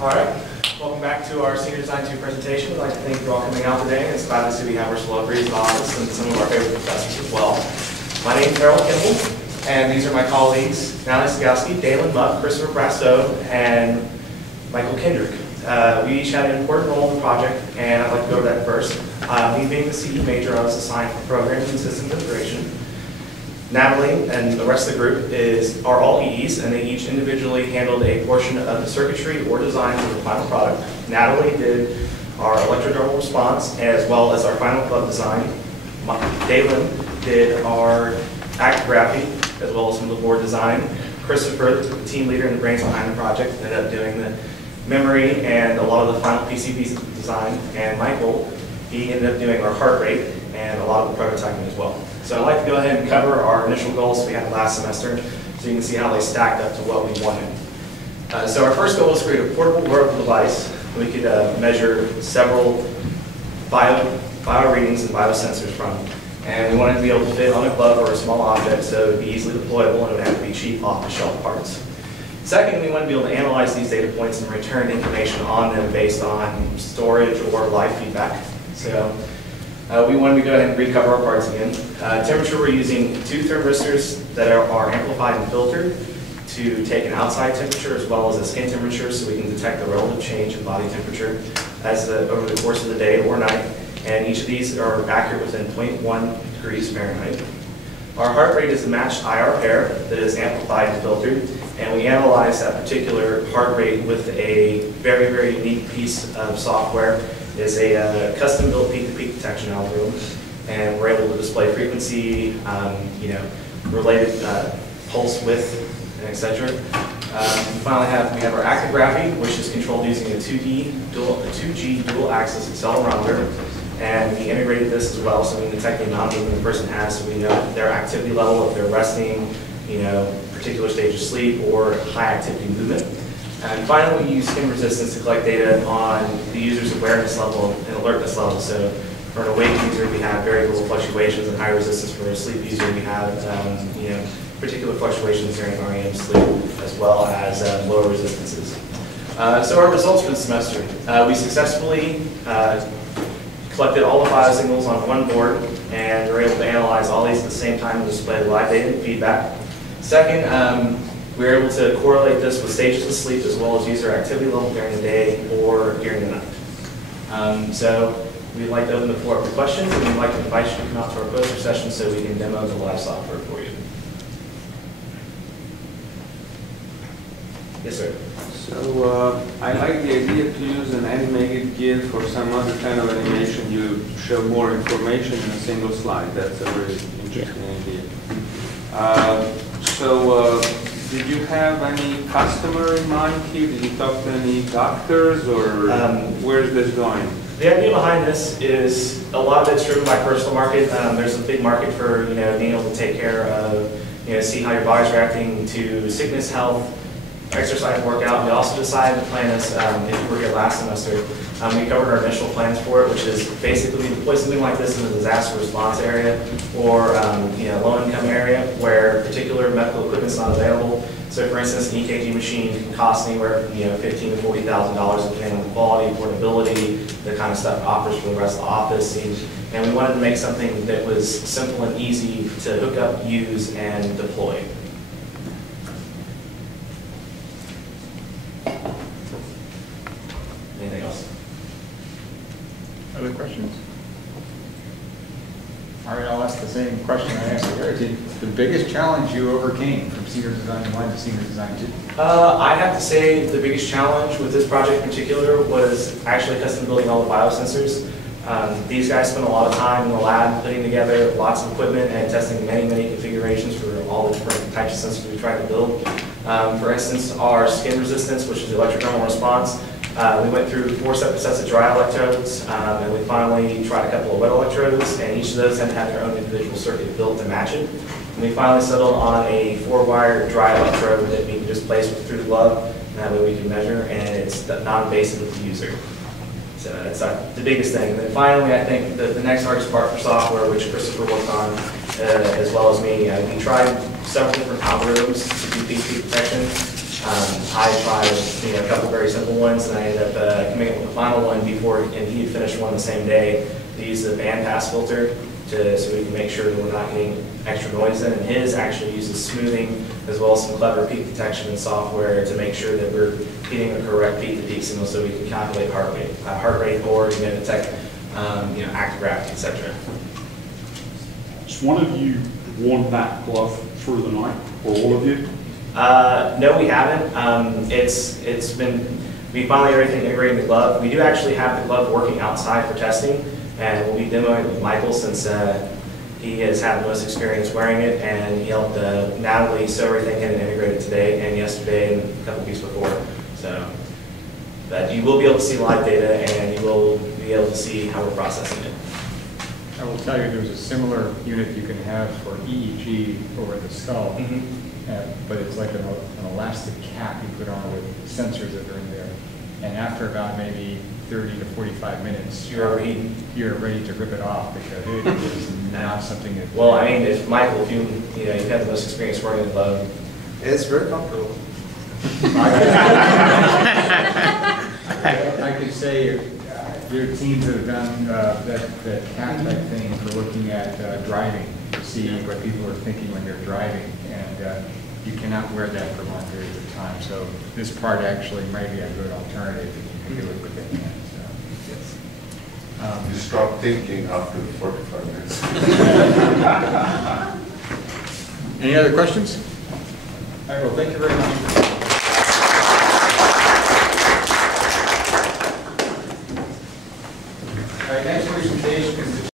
All right, welcome back to our Senior Design 2 presentation. We'd like to thank you all for coming out today. It's glad to see we have our celebrities in the office and some of our favorite professors as well. My name is Harold Kimball, and these are my colleagues, Natalie Skowski, Dalen Muck, Christopher Brastow, and Michael Kendrick. We each had an important role in the project, and I'd like to go over that first. Me being the CE major, I was assigned for Programs and Systems Integration. Natalie and the rest of the group are all EEs, and they each individually handled a portion of the circuitry or design for the final product. Natalie did our electrodermal response as well as our final club design. Dalen did our actigraphy as well as some of the board design. Christopher, the team leader and the brains behind the project, ended up doing the memory and a lot of the final PCB design. And Michael, he ended up doing our heart rate and a lot of the prototyping as well. So I'd like to go ahead and cover our initial goals we had last semester so you can see how they stacked up to what we wanted. So our first goal was to create a portable wearable device. We could measure several bio readings and biosensors from. And we wanted to be able to fit on a glove or a small object so it would be easily deployable and it would have to be cheap off-the-shelf parts. Second, we wanted to be able to analyze these data points and return information on them based on storage or live feedback. So we wanted to go ahead and recover our parts again. Temperature, we're using two thermistors that are amplified and filtered to take an outside temperature as well as a skin temperature so we can detect the relative change in body temperature over the course of the day or night. And each of these are accurate within 0.1 degrees Fahrenheit. Our heart rate is a matched IR pair that is amplified and filtered. And we analyzed that particular heart rate with a very, very unique piece of software. It's a custom-built peak-to-peak detection algorithm, and we're able to display frequency, related pulse width, and etc. Finally, we have our actigraphy, which is controlled using a 2G dual-axis accelerometer, and we integrated this as well, so we can detect the amount of movement the person has, so we know their activity level, if they're resting, particular stage of sleep, or high-activity movement. And finally, we use skin resistance to collect data on the user's awareness level and alertness level. So for an awake user, we have very little fluctuations, and high resistance for a sleep user, we have particular fluctuations during REM sleep, as well as lower resistances. So our results for the semester, we successfully collected all the biosignals on one board, and were able to analyze all these at the same time and display live data and feedback. Second, we were able to correlate this with stages of sleep as well as user activity level during the day or during the night. So we'd like to open the floor up to questions, and we'd like to invite you to come out to our poster session so we can demo the live software for you. Yes, sir. So I like the idea to use an animated GIF or some other kind of animation. You show more information in a single slide. That's a very interesting idea. Did you have any customer in mind here? Did you talk to any doctors, or where is this going? The idea behind this is a lot of it's driven by personal market. There's a big market for being able to take care of see how your body's reacting to sickness, health, exercise, workout. We also decided to plan this. If you were here last semester, we covered our initial plans for it, which is basically to deploy something like this in a disaster response area or low-income area where particular medical equipment is not available. So, for instance, an EKG machine can cost anywhere from $15,000 to $40,000 depending on the quality, portability, the kind of stuff it offers for the rest of the office. And we wanted to make something that was simple and easy to hook up, use, and deploy. Anything else? Other questions? All right, I'll ask the same question I asked earlier. The biggest challenge you overcame from Senior Design 1 to Senior Design 2? I have to say the biggest challenge with this project in particular was actually custom building all the biosensors. These guys spent a lot of time in the lab putting together lots of equipment and testing many configurations for all the different types of sensors we tried to build. For instance, our skin resistance, which is the electrodermal response, we went through 4 separate sets of dry electrodes, and we finally tried a couple of wet electrodes, and each of those had to have their own individual circuit built to match it. And we finally settled on a 4-wire dry electrode that we can just place through the glove, and that way we can measure, and it's non-invasive with the user. So that's the biggest thing. And then finally, I think the next hardest part for software, which Christopher worked on, as well as me, we tried several different algorithms to do peak detection. I tried, a couple very simple ones, and I ended up coming up with the final one before, and he had finished one the same day, to use the bandpass filter so we can make sure that we're not getting extra noise in. And his actually uses smoothing as well as some clever peak detection and software to make sure that we're getting the correct peak to peak signal so we can calculate heart rate, or detect active gravity, etc. Has one of you worn that glove through the night, or all of you? No, we haven't. It's been, we finally got everything integrated in the glove. We do actually have the glove working outside for testing, and we'll be demoing it with Michael since he has had the most experience wearing it, and he helped Natalie sew everything in and integrate it today and yesterday and a couple weeks before. So, but you will be able to see live data, and you will be able to see how we're processing it. I will tell you, there's a similar unit you can have for EEG over the skull, but it's like an elastic cap you put on with sensors that are in there. And after about maybe 30 to 45 minutes, you're ready to rip it off because it is not something that... Well, I mean, if Michael, if you've had the most experience wearing the glove. It's very comfortable. I could say there are teams that have done that cap type thing for looking at driving to see what people are thinking when they're driving, and you cannot wear that for long periods of time. So this part actually might be a good alternative if you can do it with the hand. So, yes. You stop thinking after 45 minutes. Any other questions? All right, well, thank you very much.